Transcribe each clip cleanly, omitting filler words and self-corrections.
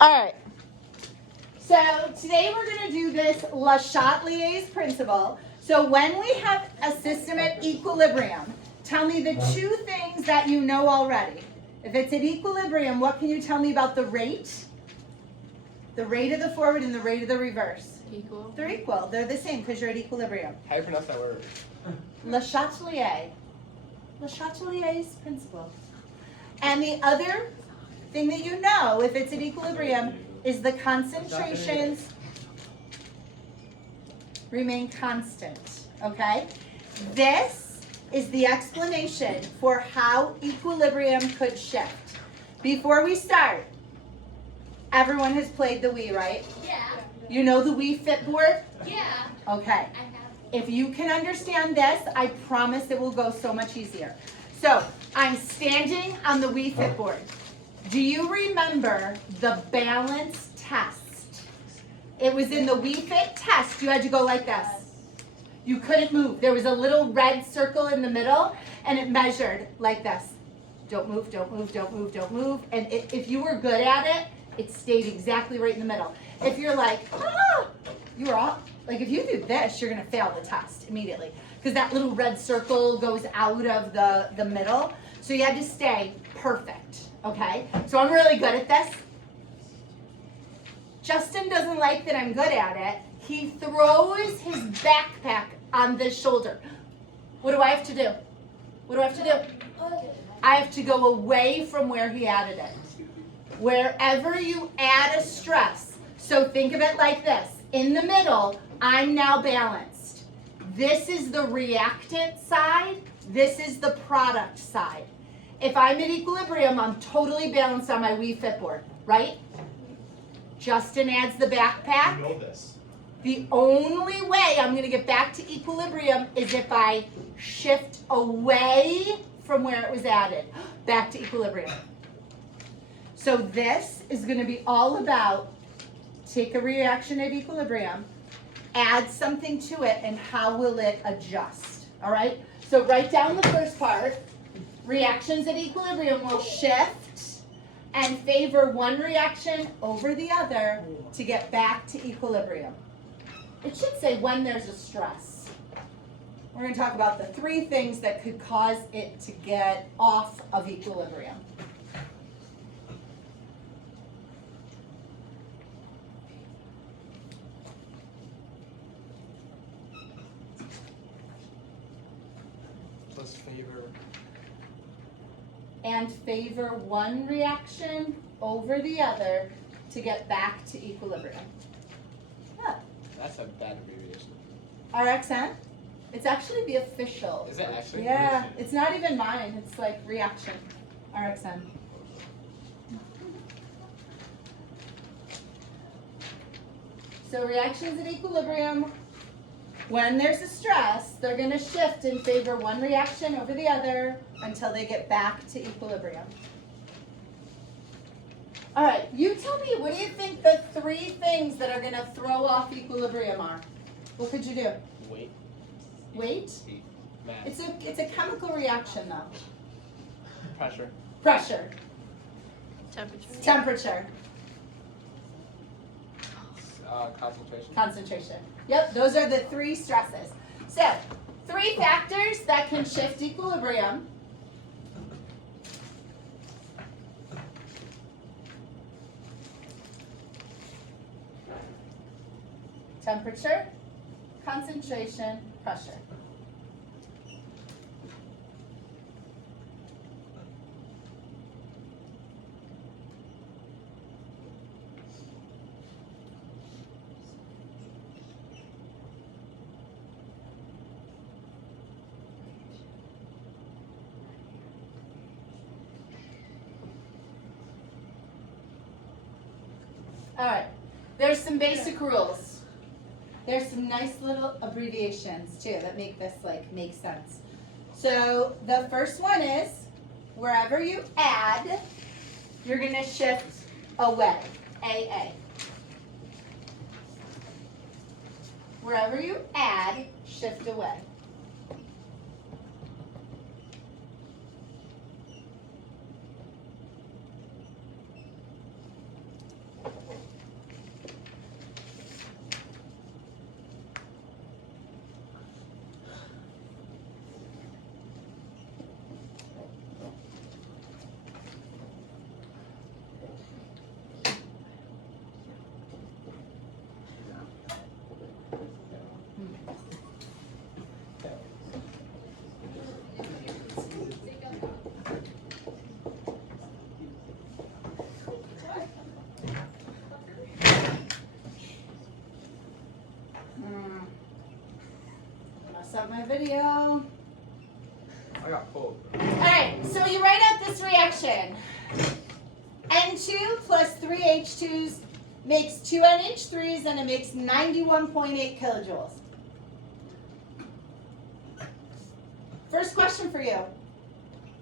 All right. So today we're going to do this Chateliers principle. So when we have a system at equilibrium, tell me the two things that you know already. If it's at equilibrium, what can you tell me about the rate? The rate of the forward and the rate of the reverse. Equal. They're equal. They're the same because you're at equilibrium. How do you pronounce that word? Chateliers principle. And the other thing that you know, if it's at equilibrium, is the concentrations remain constant, okay? This is the explanation for how equilibrium could shift. Before we start, everyone has played the Wii, right? Yeah. You know the Wii Fit board? Yeah. Okay. I have. If you can understand this, I promise it will go so much easier. So, I'm standing on the Wii Fit board. Do you remember the balance test? It was in the Wii Fit test. You had to go like this. You couldn't move. There was a little red circle in the middle, and it measured like this. Don't move, don't move, don't move, don't move. And if you were good at it, it stayed exactly right in the middle. If you're like, you were off. Like if you do this, you're going to fail the test immediately because that little red circle goes out of the middle. So you had to stay perfect, okay? So I'm really good at this. Justin doesn't like that I'm good at it. He throws his backpack on this shoulder. What do I have to do? What do I have to do? I have to go away from where he added it. Wherever you add a stress, so think of it like this. In the middle, I'm now balanced. This is the reactant side. This is the product side. If I'm at equilibrium, I'm totally balanced on my Wii Fit board, right? Justin adds the backpack. You know this. The only way I'm going to get back to equilibrium is if I shift away from where it was added, back to equilibrium. So this is going to be all about take a reaction at equilibrium, add something to it, and how will it adjust, all right? So write down the first part. Reactions at equilibrium will shift and favor one reaction over the other to get back to equilibrium. It should say when there's a stress. We're going to talk about the three things that could cause it to get off of equilibrium. Plus favor. And favor one reaction over the other to get back to equilibrium. Yeah. That's a bad abbreviation. RXN? It's actually the official. Is it actually? Yeah, it's not even mine. It's like reaction. RXN. So reactions at equilibrium, when there's a stress, they're going to shift and favor one reaction over the other until they get back to equilibrium. All right, you tell me, what do you think the three things that are going to throw off equilibrium are? What could you do? Wait. Weight? Heat. Mass. It's a chemical reaction though. Pressure. Pressure. Temperature. Temperature. Concentration. Concentration. Yep, those are the three stresses. So, three factors that can shift equilibrium. Temperature, concentration, pressure. All right, there's some basic rules. There's some nice little abbreviations too that make this make sense. So the first one is wherever you add, you're going to shift away. AA. Wherever you add, shift away. up my video. I got pulled. Alright, so you write out this reaction. N2 plus 3 H2s makes 2 NH3s and it makes 91.8 kilojoules. First question for you.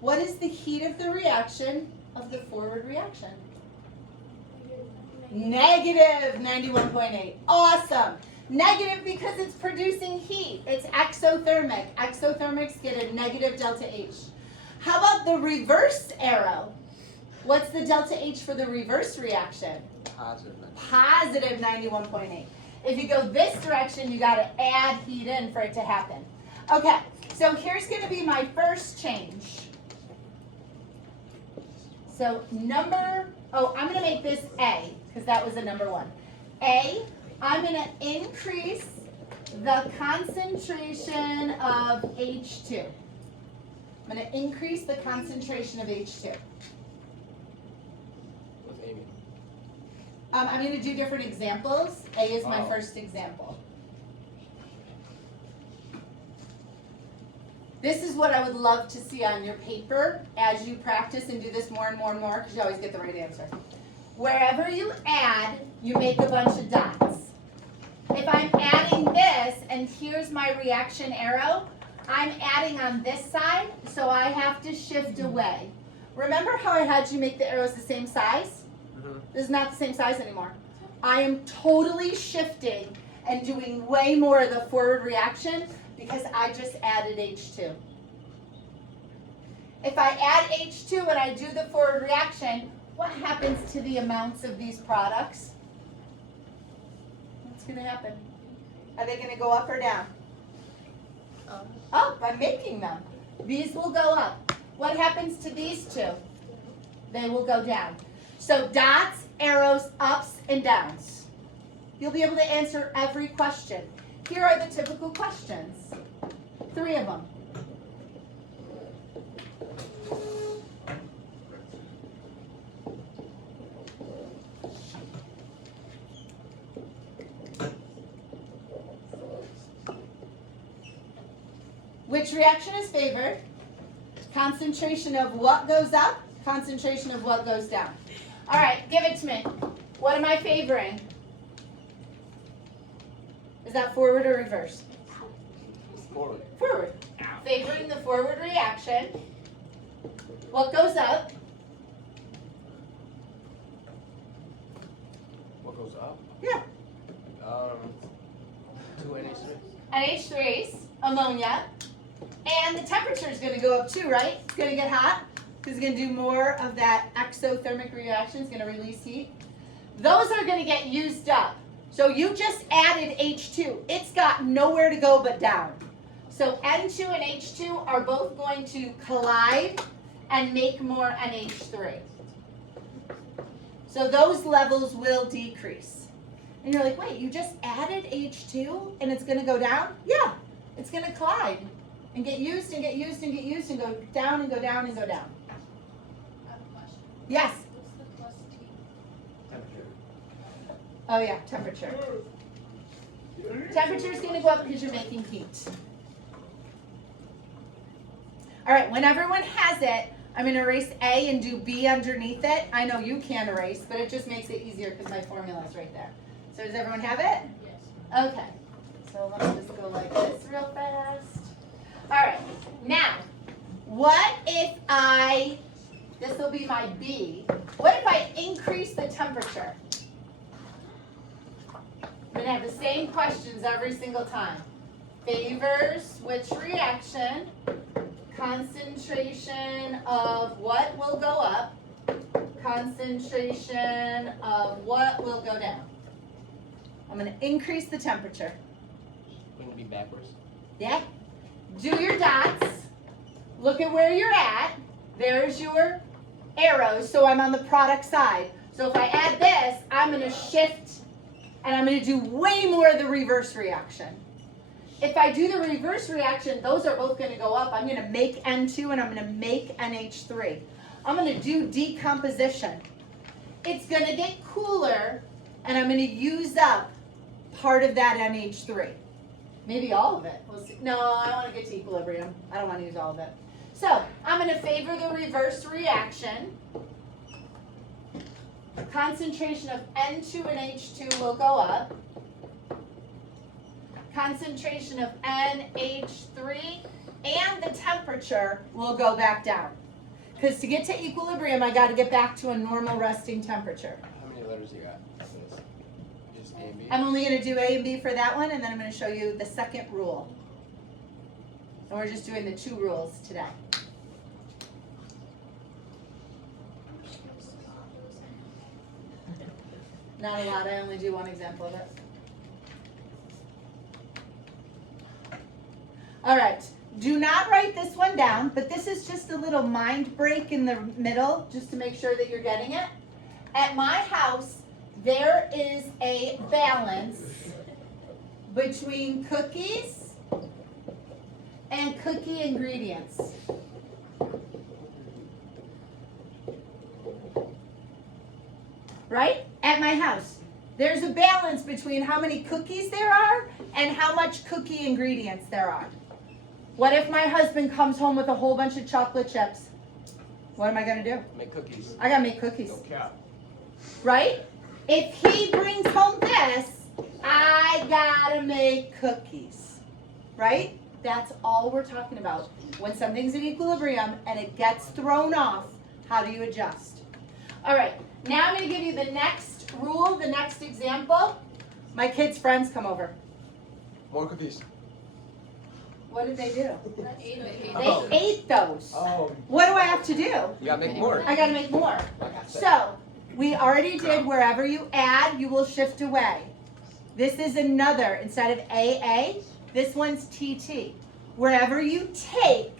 What is the heat of the reaction of the forward reaction? Negative 91.8. Awesome. Negative because it's producing heat. It's exothermic. Exothermics get a negative delta H. How about the reverse arrow? What's the delta H for the reverse reaction? Positive. Positive 91.8. If you go this direction, you got to add heat in for it to happen. Okay, so here's going to be my first change. So I'm going to make this A, because that was a number 1. A, I'm going to increase the concentration of H2. I'm going to increase the concentration of H2. With Amy. I'm going to do different examples. A is my Oh. first example. This is what I would love to see on your paper as you practice and do this more and more and more, because you always get the right answer. Wherever you add, you make a bunch of dots. If I'm adding this, and here's my reaction arrow, I'm adding on this side, so I have to shift away. Remember how I had you make the arrows the same size? Mm-hmm. This is not the same size anymore. I am totally shifting and doing way more of the forward reaction because I just added H2. If I add H2 and I do the forward reaction, what happens to the amounts of these products? What's going to happen? Are they going to go up or down? Up, I'm making them. These will go up. What happens to these two? They will go down. So dots, arrows, ups, and downs. You'll be able to answer every question. Here are the typical questions. 3 of them. Which reaction is favored? Concentration of what goes up, concentration of what goes down. All right, give it to me. What am I favoring? Is that forward or reverse? Forward. Forward. Favoring the forward reaction. What goes up? What goes up? Yeah. 2 NH3. NH3s, ammonia. And the temperature is going to go up too, right? It's going to get hot because it's going to do more of that exothermic reaction. It's going to release heat. Those are going to get used up. So you just added H2. It's got nowhere to go but down. So N2 and H2 are both going to collide and make more NH3. So those levels will decrease. And you're like, wait, you just added H2 and it's going to go down? Yeah, it's going to collide and get used and get used and get used and go down and go down and go down. I have a question. Yes. What's the plus T? Temperature. Oh yeah, temperature. Temperature is going to go up because you're making heat. All right, when everyone has it, I'm going to erase A and do B underneath it. I know you can't erase, but it just makes it easier because my formula is right there. So does everyone have it? Yes. Okay. So let me just go like this real fast. All right. Now, what if this will be my B. What if I increase the temperature? I'm going to have the same questions every single time. Favors which reaction? Concentration of what will go up? Concentration of what will go down? I'm going to increase the temperature. Going to be backwards. Yeah. Do your dots. Look at where you're at. There's your arrows, so I'm on the product side. So if I add this, I'm going to shift, and I'm going to do way more of the reverse reaction. If I do the reverse reaction, those are both going to go up. I'm going to make N2 and I'm going to make NH3. I'm going to do decomposition. It's going to get cooler, and I'm going to use up part of that NH3. Maybe all of it. We'll see. No, I want to get to equilibrium. I don't want to use all of it. So I'm going to favor the reverse reaction. Concentration of N2 and H2 will go up. Concentration of NH3 and the temperature will go back down. Because to get to equilibrium, I got to get back to a normal resting temperature. How many letters you got? Just A and B? I'm only going to do A and B for that one, and then I'm going to show you the second rule. And we're just doing the 2 rules today. Not a lot, I only do one example of it. All right, do not write this one down, but this is just a little mind break in the middle, just to make sure that you're getting it. At my house, there is a balance between cookies and cookie ingredients. Right? At my house. There's a balance between how many cookies there are and how much cookie ingredients there are. What if my husband comes home with a whole bunch of chocolate chips? What am I going to do? Make cookies. I got to make cookies. No cap. Right? If he brings home this, I got to make cookies. Right? That's all we're talking about. When something's in equilibrium and it gets thrown off, how do you adjust? All right. Now I'm going to give you the next rule, the next example. My kids' friends come over. More cookies. What did they do? Oh. They ate those. Oh. What do I have to do? You gotta make more. I got to make more. So we already did wherever you add, you will shift away. This is another, instead of AA, this one's TT. Wherever you take,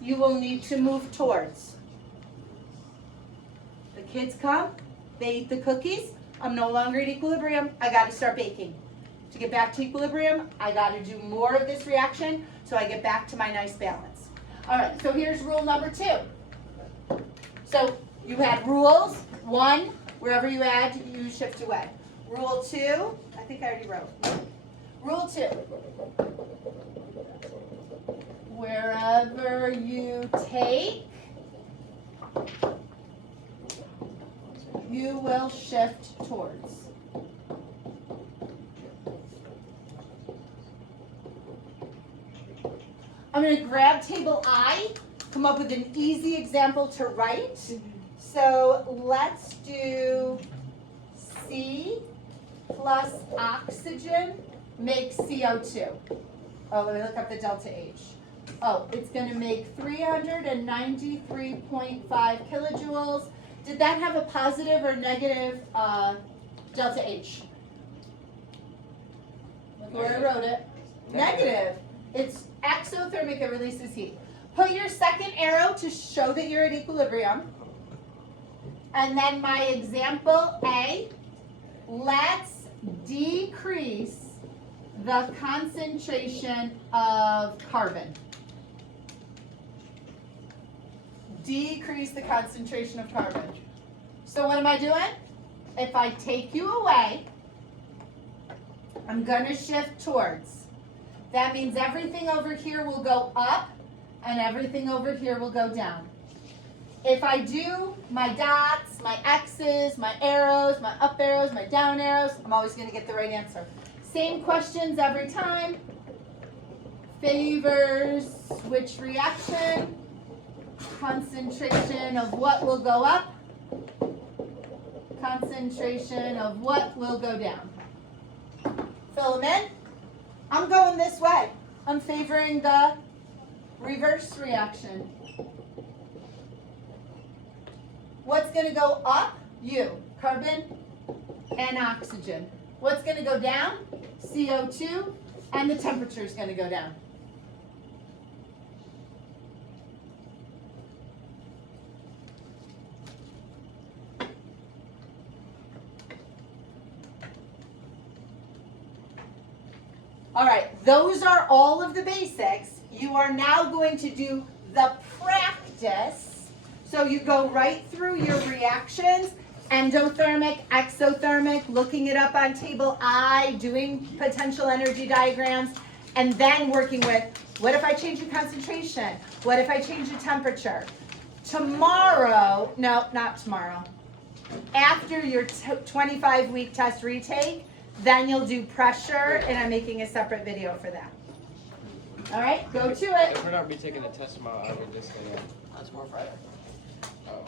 you will need to move towards. The kids come, they eat the cookies. I'm no longer at equilibrium. I got to start baking. To get back to equilibrium, I got to do more of this reaction so I get back to my nice balance. All right, so here's rule number 2. So you had rules. 1, wherever you add, you shift away. Rule 2, I think I already wrote. Rule 2, wherever you take, you will shift towards. I'm going to grab table I, come up with an easy example to write. So let's do C plus oxygen makes CO2. Oh, let me look up the delta H. Oh, it's going to make 393.5 kilojoules. Did that have a positive or negative delta H? Look where I wrote it. Negative. It's exothermic, it releases heat. Put your second arrow to show that you're at equilibrium. And then my example A, let's decrease the concentration of carbon. Decrease the concentration of carbon. So what am I doing? If I take you away, I'm going to shift towards. That means everything over here will go up and everything over here will go down. If I do my dots, my X's, my arrows, my up arrows, my down arrows, I'm always going to get the right answer. Same questions every time. Favors which reaction? Concentration of what will go up? Concentration of what will go down? Fill them in. I'm going this way. I'm favoring the reverse reaction. What's going to go up? Carbon and oxygen. What's going to go down? CO2, and the temperature is going to go down. All right, those are all of the basics. You are now going to do the practice. So you go right through your reactions, endothermic, exothermic, looking it up on table I, doing potential energy diagrams, And then working with, what if I change the concentration? What if I change the temperature? Tomorrow, no, not tomorrow. After your 25-week test retake, then you'll do pressure, and I'm making a separate video for that. All right, go to it. If we're not retaking the test tomorrow, I would just say, That's more Friday. oh.